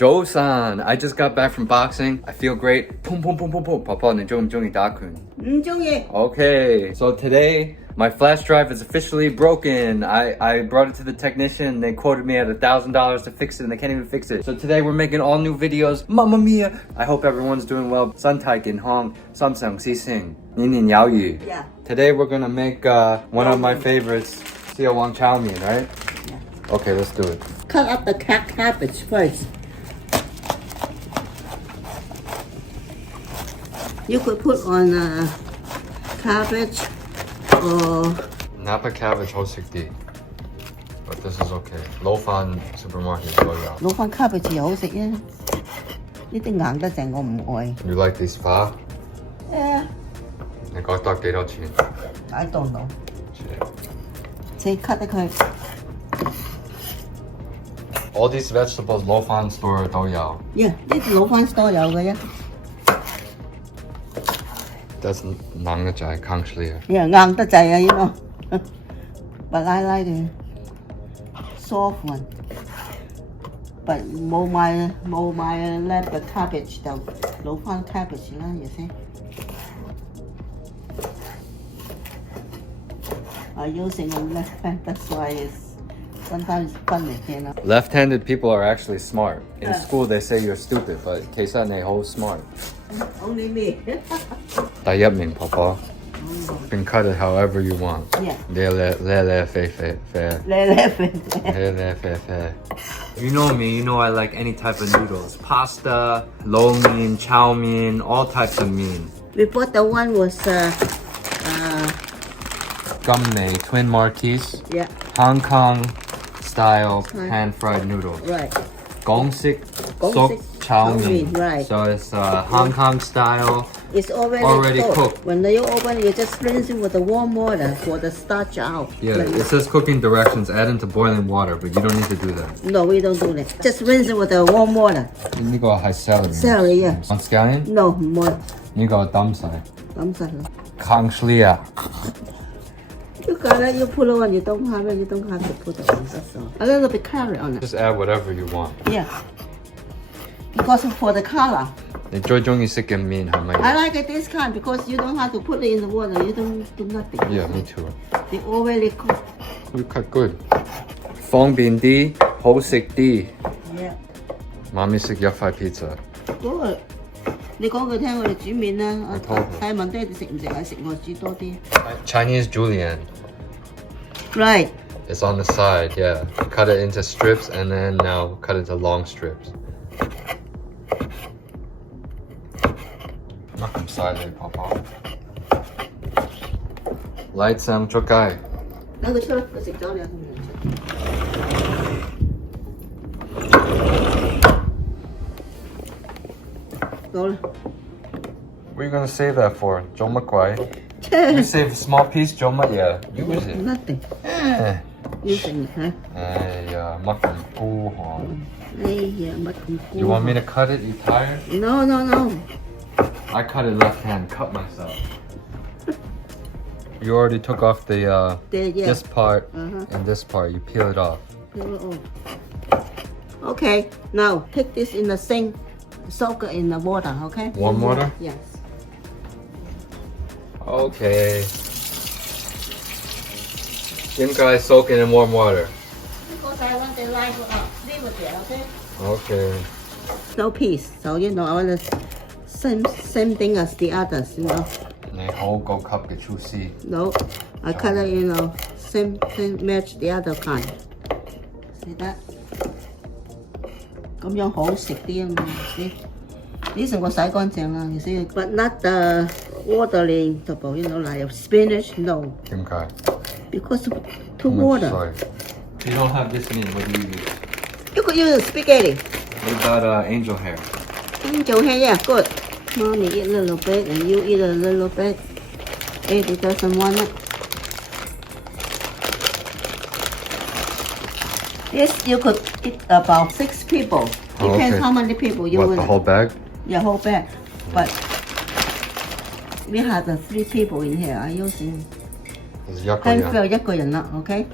Joe-san, I just got back from boxing. I feel great. Pum pum pum pum pum. Papa, 중이 다군. 중에. Okay, so today my flash drive is officially broken. I brought it to the technician. They quoted me at $1,000 to fix it, and they can't even fix it. So today we're making all new videos. Mamma mia! I hope everyone's doing well. Suntai Kin Hong, Samsung Sising, Ninin Yao Yu. Yeah. Today we're gonna make one of my favorites, Sia Wang Chow Mein, right? Yeah. Okay, let's do it. Cut up the cabbage first. You could put on cabbage or Napa cabbage hosikdi. But this is okay. Lofan supermarket soya. 攞翻 cabbage 又好食啊！呢啲硬得滯，我唔愛。 You like these pho? Yeah. 你覺得幾多錢？ I don't know. 即係 cut 得佢。 All these vegetables Lofan store 都有。 Yeah，呢啲攞翻 store 有嘅啫。 That's 硬得滯 actually. Yeah，硬得滯啊呢個。But I like the soft one. But 冇買 left the cabbage 就攞翻 cabbage 啦，you see. I'm using a left hand, that's why it's sometimes funny, you know. Left-handed people are actually smart. In school they say you're stupid, but Kesa ne ho smart. Only me. 第一名 Papa. You can cut it however you want. Yeah. You know me, you know I like any type of noodles. Pasta, lo mein, chow mein, all types of mein. We bought the one was Gummei, Twin Marquis, yeah, Hong Kong style pan-fried noodles. right. Gongsik Sok Chow Mein. Right. So it's Hong Kong style. It's already cooked. When you open it, you just rinse it with the warm water for the starch out. Yeah, it says cooking directions, add into boiling water, but you don't need to do that. No, we don't do that. Just rinse it with the warm water. 이거 할 celery. Celery, yeah. On scallion? No, more. 이거 땀살. 강шл리야. You got it, you put it on, you don't have it, you don't have to put it on. That's all. A little bit curry on it. Just add whatever you want. Yeah. Because for the color. 내最中意食嘅麵係咪？ I like it this kind because you don't have to put it in the water. You don't do nothing. Yeah, me too. They already cooked. You cut good. 方便啲，好食啲。 Yeah. 媽咪食一塊 pizza。 Good. 你講佢聽，我哋煮麵啦。我偷佢。睇問爹哋食唔食啊？食我煮多啲。 Chinese julienne. Right. It's on the side, yeah. Cut it into strips and then now cut it to long strips. Welcome side, Papa. Light Sam Chokai. 等佢出啦，佢食咗兩個。好啦。 What are you gonna save that for? Joe McQuay? You save a small piece, Joe yeah. Use it. Nothing. Using it, huh? Muffin. Ooh. You You want me to cut it? You tired? No. I cut it left hand, cut myself. You already took off the this part and this part. You peel it off. Okay, now take this in the sink, soak it in the water, okay? Warm water? Yes. Okay. Jim guy soak it in warm water. Because I want the light leave it there, okay? Okay. No piece, so you know I want the same thing as the others, you know. 你好高級嘅廚師。 No, I cut it, you know, same match the other kind. See that? 咁樣好食啲啊嘛，see? 呢成個洗乾淨啦，you see? But not the watering, you know, like spinach, no. 點解？ Because too water. Sorry. You don't have this meat. What do you use? You could use spaghetti. What about angel hair? Angel hair, yeah, good. Mommy eat a little bit and you eat a little bit. Eddie doesn't want it. Yes, you could eat about 6 people. Depends how many people you want. What, the whole bag? Yeah, whole bag. But we have the 3 people in here. I'm using 一個人。一個人啦, okay?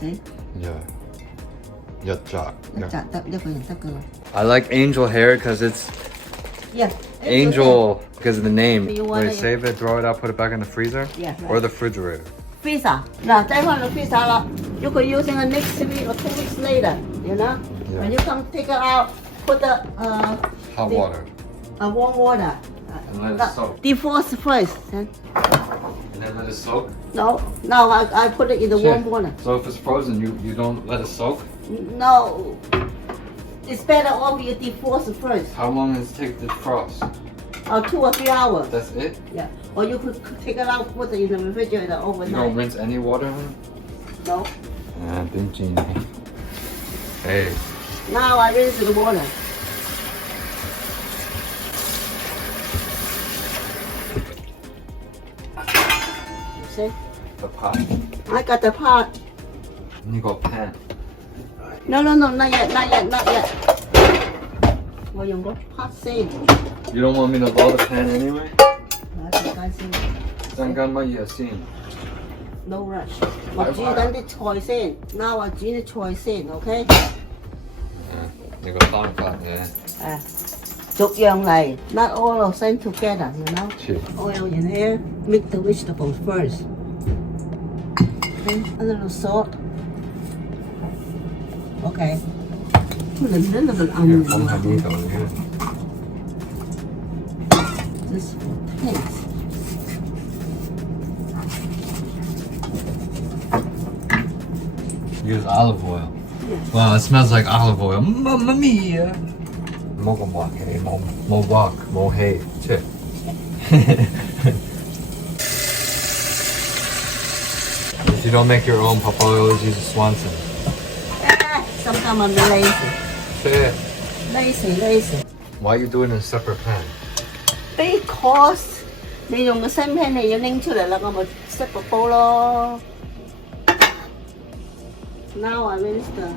See? Yeah. Yatcha. 一扎得一個人得㗎。 I like angel hair because it's Yeah. angel because of the name. You When wanna- you save it, throw it out, put it back in the freezer? Yeah, right. Or the refrigerator. Freezer. Now, 再放入 freezer 啦。You could use it next week or 2 weeks later. You know. Yeah. When you come take it out, put the Hot water. Warm water. And let it soak. Defrost first. And then let it soak? No, I put it in the warm water. So if it's frozen, you don't let it soak? No, it's better off you defrost first. How long does it take to frost? 2 or 3 hours. That's it? Yeah. Or you could take it out, put it in the refrigerator You don't overnight. rinse any water in it? No. Ah, didn't. Hey. Now I rinse the water. See? The pot. I got the pot. You got pan. No, not yet. 我用個 pot 先。 You don't want me to blow the pan anyway? 嗱，陣間先。陣間乜嘢先？ No rush。我煮緊啲菜先。Now 我煮啲菜先 ，OK？ 你個方法嘅。逐樣嚟，not all of them together, you know. Sure. Oil in here, make the vegetables first. Then a little salt. Okay. Put a little bit onion. 放喺呢度嘅。 Just for taste. Use olive oil. Yes. Wow, it smells like olive oil. Mamma mia! 唔好咁滑嘅，冇 walk， 冇氣，切。If you don't make your own, Popo always uses Swanson. Sometimes I'm lazy.切. Lazy. Why are you doing it in a separate pan? Because 你用個新 pan 你要拎出嚟啦，我咪塞個煲咯。Now I rinse the.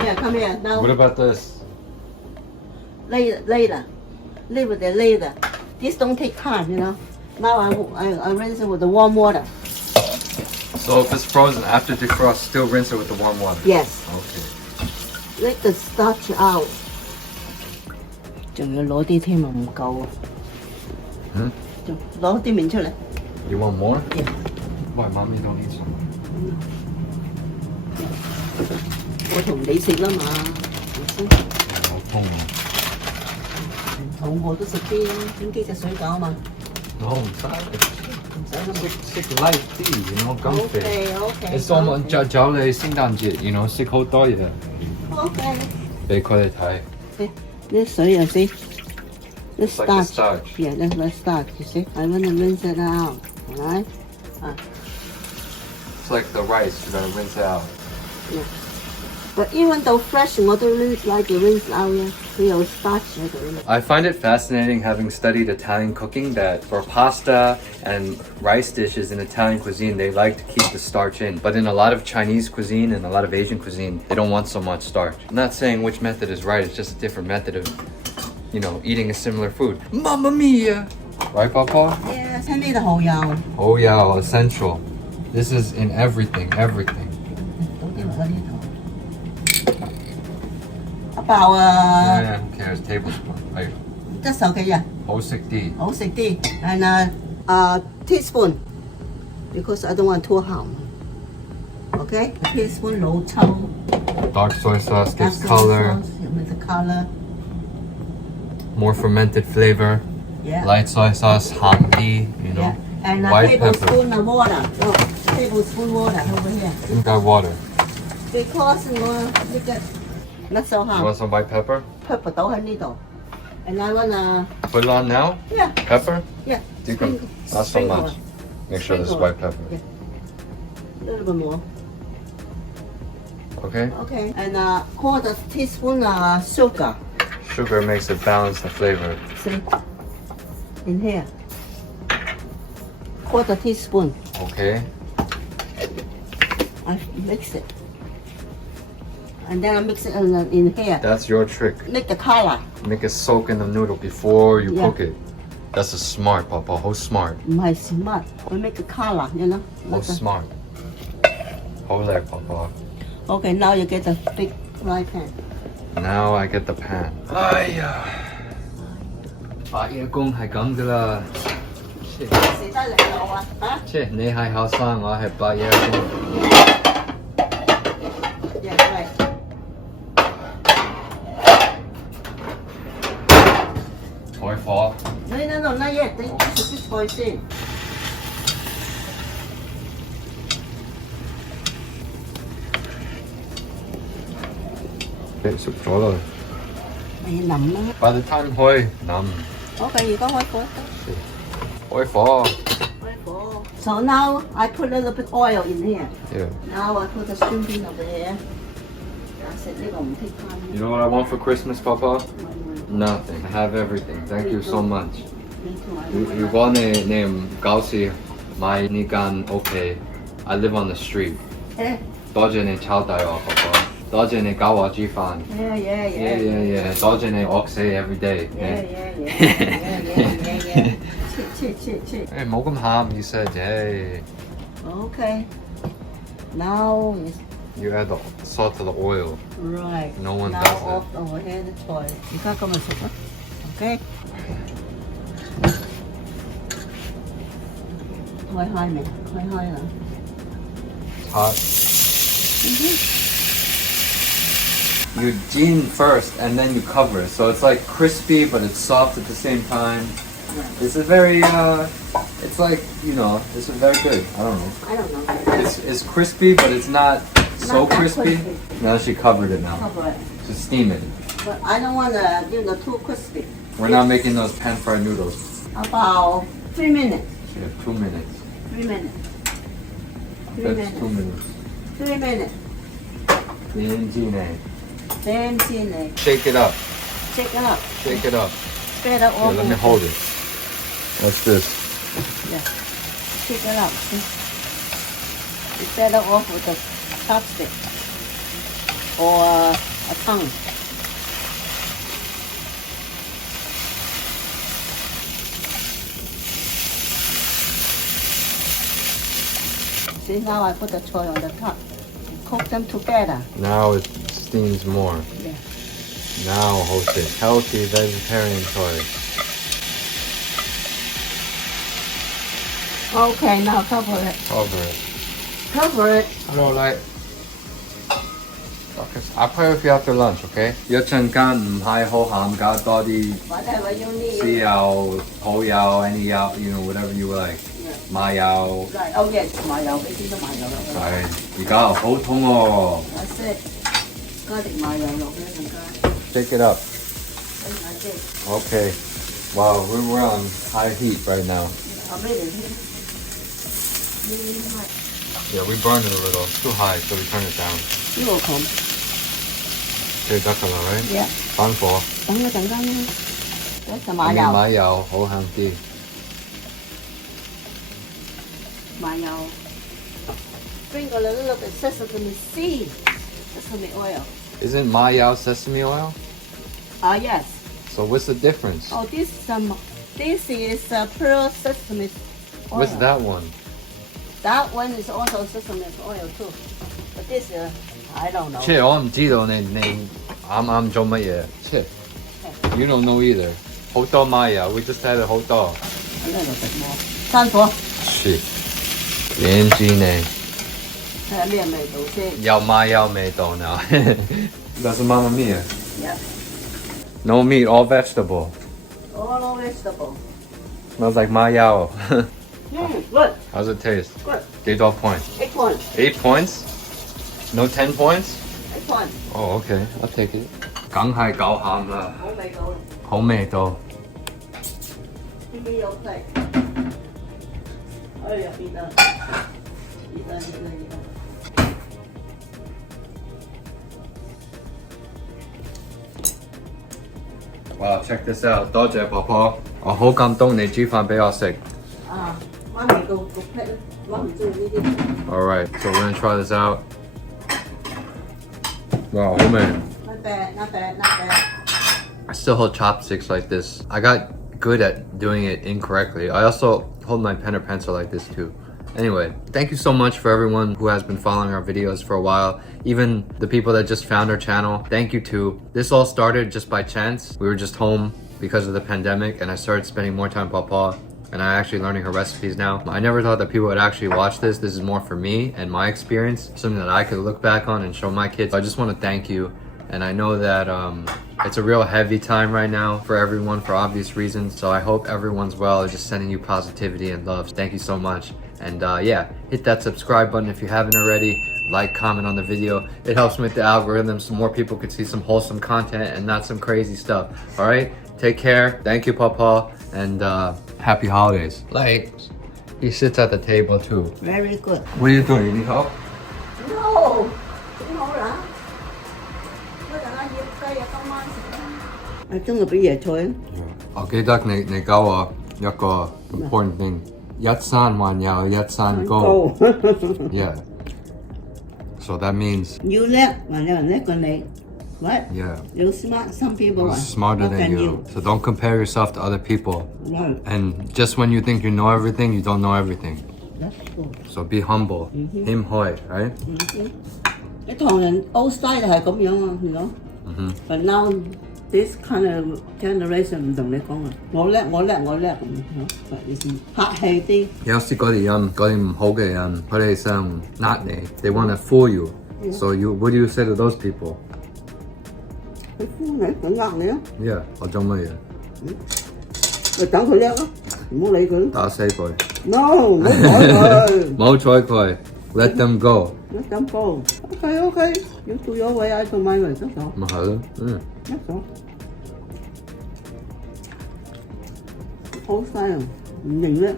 Yeah, come here. Now What about this? later. Leave it there later. This don't take time, you know. Now I rinse it with the warm water. So if it's frozen after defrost, still rinse it with the warm water? Yes. Okay. Let the starch out. 仲要攞啲添啊，唔夠啊。仲攞啲面出嚟。 You want more? Yeah. Why, mommy don't eat some? 我同你食啦嘛，好痛啊！唔肚餓都食啲啦，整幾隻水餃啊嘛。唔使啦。食 light tea，you know， 減肥。Okay. It's almost 就你聖誕節，you know，食好多嘢。Okay. 俾佢哋睇。This soy, you see? This It's like the starch. starch. Yeah, that's the starch, you see? I want to rinse it out, alright? It's like the rice, you gotta rinse it out. Yeah. But even though fresh, 我都 rinse like rinse out 嘅，佢有 starch 喺度。I find it fascinating, having studied Italian cooking, that for pasta and rice dishes in Italian cuisine, they like to keep the starch in. But in a lot of Chinese cuisine and a lot of Asian cuisine, they don't want so much starch. I'm not saying which method is right, it's just a different method of, you know, eating a similar food. Mamma mia! Right, Papa? Yeah, 睇呢度蠔油。 Oh yeah, essential. This is in everything. 倒啲落喺呢度。一包啊， Yeah, who cares? Tablespoon. Right. 一手幾啊？好食啲。好食啲。And teaspoon, because I don't want too hot. Okay, a teaspoon 老抽。 Dark soy sauce gives Dark soy color, sauce, with the color. more fermented flavor. Yeah. Light soy sauce, handy, you know. Yeah. And a White pepper. tablespoon of water. Oh, tablespoon water over here. You got water. Because 我呢個 not so You want hot. some white pepper? Pepper 倒喺呢度。And I wanna Put it on now? yeah Pepper? yeah. You can, not so sprinkle much. it. Make sure there's Sprinkle white pepper. Yeah. A little bit more. Okay? Okay. And quarter teaspoon sugar. Sugar makes it balance the flavor. See? In here. Quarter teaspoon. Okay? I mix it. And then I mix it in here. That's your trick. Make the color. Make it soak in the noodle before you Yeah. cook it. That's a smart, Papa. How smart? 唔係 smart，佢 make a color，you know。 How smart? How like, Papa? Okay, now you get the big fry pan. Now I get the pan. 哎呀，白夜工係咁噶啦。死得嚟我啊嚇！切，你係後生，我係白夜工。開火。No, not yet. 等食啲菜先。熟咗啦。你淋啦。By the time 開淋。Okay, 而家開火。開火。開火。So now I put a little bit oil in here. Yeah. Now I put the string bean over here. 食呢個唔剔翻。You know what I want for Christmas, Papa? Nothing. I have everything. Thank you so much. 如果你唔搞事買呢間屋企 I live on the street. 多謝你抄底我，爸爸。多謝你教我煮飯。Yeah. 多謝你惡死 every day. Yeah. 切。誒冇咁鹹，你食啫。Okay. Now You add the salt to the oil. right. No one now does it. off over here the toy. 而家咁咪熟啦。Okay. 開未？開啦。Hot. You gene first and then you cover it, so it's like crispy but it's soft at the same time. This is very it's like, you know, this is very good. I don't know. It's crispy but it's not so crispy. Now she covered it now. Cover it. Just steam it. But I don't want to, too crispy. We're not making those pan fried noodles. About 3 minutes. Yeah, 2 minutes. 3 minutes. That's 2 minutes. 3 minutes. Same thing. Shake it up. Shake it up. Shake it up. Spread it all Here, let me hold it. What's this? Yeah. Shake it up. Spread it off with a chopstick or a tongue. See, now I put the choy on the top. Cook them together. Now it steams more. Yeah. Now host it. Healthy vegetarian choy. Okay, now cover it. Cover it. Cover it. I don't like. I'll play with you after lunch, okay? 一陣間唔係好鹹加多啲 Whatever you need. 豉油、蠔油 any 油 you know, whatever you like. 麻油。Right. Oh yes, 麻油，俾啲都麻油落去。係，而家好痛喎。That's it. 加啲麻油落去陣間。Shake it up. That's it. Okay. Wow, we're on high heat right now. Yeah, we burned it a little. Too high, so we turn it down. 呢個咁。得㗎啦 right? Yeah. 翻火。等一陣間啦。一陣麻油。麻油好香啲。麻油。Sprinkle a little bit sesame seed, sesame oil. Isn't mayo sesame oil? Yes. So what's the difference? Oh, this is pure sesame oil. What's that one? That one is also sesame oil too. But this, I don't know. 切，我唔知道你啱做乜嘢。切 You don't know either. 好多 mayo, we just added 好多。A little bit more. 翻火。切，點知你？睇下咩味道先。有 mayo 味道 now. That's a mamma mia. Yeah. No meat, all vegetable. All vegetable. Smells like mayo. Good. How's it taste? Good. 幾多 points? 8 points. 8 points? No 10 points? 8 points. Oh, okay. I'll take it. 梗係夠鹹啦。好味道。好味道。呢邊有雞。哎呀，熱啊！熱啊！熱啊！熱啊！ Wow, check this out. 多謝婆婆，我好感動你煮飯俾我食。媽咪個 plate 咧，我唔中意呢啲。Alright, so we're gonna try this out. Wow, oh man. Not bad, not bad, not bad. I still hold chopsticks like this. I got good at doing it incorrectly. I also hold my pen or pencil like this too. Anyway, thank you so much for everyone who has been following our videos for a while. Even the people that just found our channel, thank you too. This all started just by chance. We were just home because of the pandemic and I started spending more time with Papa and I'm actually learning her recipes now. I never thought that people would actually watch this. This is more for me and my experience, something that I could look back on and show my kids. I just want to thank you. And I know that it's a real heavy time right now for everyone for obvious reasons. So I hope everyone's well. Just sending you positivity and love. Thank you so much. And yeah, hit that subscribe button if you haven't already. Like, comment on the video. It helps with the algorithm so more people could see some wholesome content and not some crazy stuff. All right, take care. Thank you, Papa. And happy holidays. Like, he sits at the table too. Very good. What are you doing? You need help? No. I think it'll be a toy. 我記得你教我一個 important thing， 一山還有一山高。Yeah. So that means You叻，還有人叻過你。What? yeah, You smart. Some people are smarter than you. So don't compare yourself to other people. Right. And just when you think you know everything, you don't know everything. That's good. So be humble. Him hoi, right? 啲唐人 old style 係咁樣啊，you know. But now this kind of generation 唔同你講啊，我叻咁，客氣啲。有時嗰啲人，嗰啲唔好嘅人，佢哋想呃你 They want to fool you. So what do you say to those people? 佢敷你，佢呃你啊！ Yeah, 我做乜嘢？咪等佢叻咯，唔好理佢。打死佢。No，唔好睬佢。冇睬佢。Let them go. Let them go. Okay. You do your way, I do my way. That's all. 咪係咯，That's all. Old style，唔認叻。